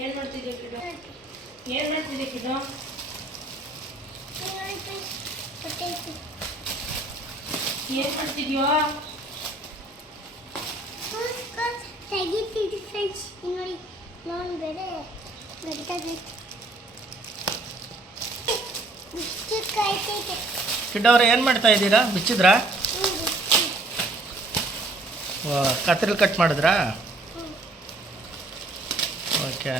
ಏನು ಮಾಡ್ತಿದ್ದೆ ಕಿಡು? ಏನು ಮಾಡ್ತಿದ್ದೆ ಕಿಡು? ಏನು ಮಾಡ್ತಿದ್ಯೋ? ತೆಗಿತಿದ್ದೆ ಫ್ರೆಂಡ್ಸ್. ನೋಡಿ ಲೋನ್ ಬೇರೆ ಕಿಡ್ಡವ್ರೆ ಏನು ಮಾಡ್ತಾ ಇದ್ದೀರಾ? ಬಿಚ್ಚಿದ್ರಾ? ಕತ್ರಿಲಿ ಕಟ್ ಮಾಡಿದ್ರಾ? ಓಕೆ.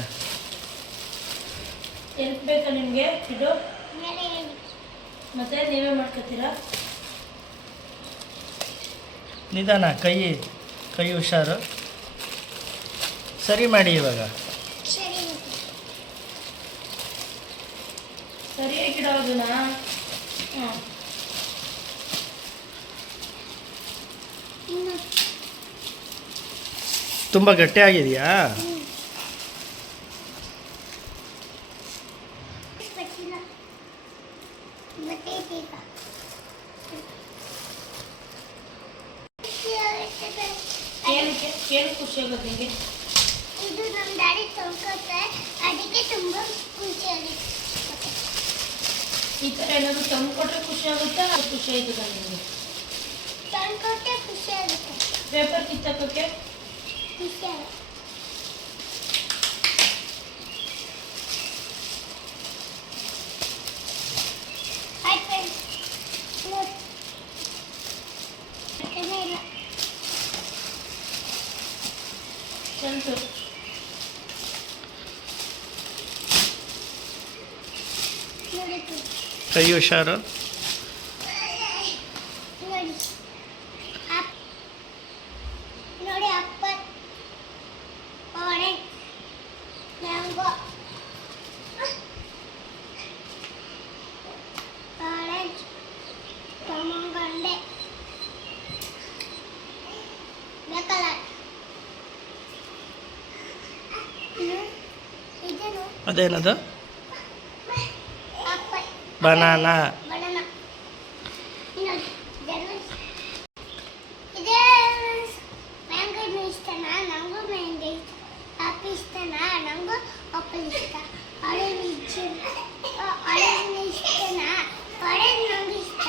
ಎಲ್ಪ್ ಬೇಕಾ ನಿಮಗೆ ಕಿಡು? ಮತ್ತೆ ನೀವೇ ಮಾಡ್ಕೊತೀರಾ? ನಿಧಾನ, ಕೈ ಹುಷಾರು. ಸರಿ ಮಾಡಿ ಇವಾಗ. ಸರಿಯಾಗಿ ಇಡೋದನ್ನ. ಹಾಂ, ತುಂಬ ಗಟ್ಟಿಯಾಗಿದೆಯಾ? ಏನಕ್ಕೆ ಖುಷಿ ಆಗೋದು ನಿಮಗೆ? ಇದು ನಮ್ಮ ಡ್ಯಾಡಿ ತಂದ್ಕೊಡ್ತಾರೆ, ಅದಕ್ಕೆ ತುಂಬ ಖುಷಿ ಆಗುತ್ತೆ. ಈ ಥರ ಏನಾದರೂ ತಂದು ಕೊಟ್ಟರೆ ಖುಷಿ ಆಗುತ್ತಾ? ಅದು ಖುಷಿ ಆಯ್ತದ ನಿಮಗೆ? ತಂದ್ಕೊಟ್ಟೆ ಖುಷಿ ಆಗುತ್ತೆ. ಪೇಪರ್ ಕಿತ್ತಕ್ಕೆ ಖುಷಿ ಆಗುತ್ತೆ. ಚಂತು ಕೈ ಹುಷಾರು. ನೋಡಿ ಅಪ್ಪ ಆರೆಂಜ್ ಮ್ಯಾಂಗೋ ಆರೆಂಜ್ ಟೊಮೊಗಂಡೆ ಬೇಕಲ್ಲ ಇದೇನು ಅದೇನದು? Apple banana. ಬನಾನಾ ನೋಡಿ ಇದೇ ಮ್ಯಾಂಗೋ ಇಷ್ಟನಾ? ನನಗೂ ಮ್ಯಾಂಗೋ ಇಷ್ಟ. ಆಪಲ್ ಇಷ್ಟನಾ? ನನಗೂ ಆಪಲ್ ಇಷ್ಟ. ಆರೆಂಜ್ ಇಷ್ಟನಾ? ಆರೆಂಜ್ ನನಗೂ ಇಷ್ಟ.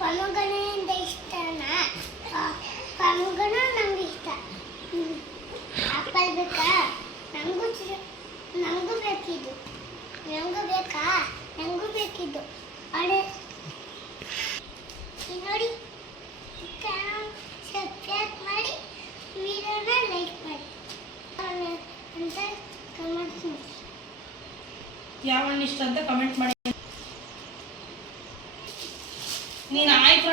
ಪೊಮೊಗ್ರಾನೇಟ್ ಇಷ್ಟನಾ? ಪೊಮೊಗ್ರಾನೇಟ್ ನನಗೂ ಇಷ್ಟ. ಆಪಲ್ ಬೇಕಾ? ನನಗೂ ಬೇಕಿದ್ದು. ನನಗೂ ಬೇಕಾ? ನನಗೂ ಬೇಕಿದ್ದು. ನೋಡಿ ಸಬ್ಸ್ಕ್ರೈಬ್ ಮಾಡಿ, ವಿಡಿಯೋನ ಲೈಕ್ ಮಾಡಿ ಅಂತ ಕಮೆಂಟ್ ಮಾಡಿ. ಯಾವ ಹಣ್ಣು ಇಷ್ಟ ಅಂತ ಕಮೆಂಟ್ ಮಾಡಿ. ನೀನು ಆಯ್ತು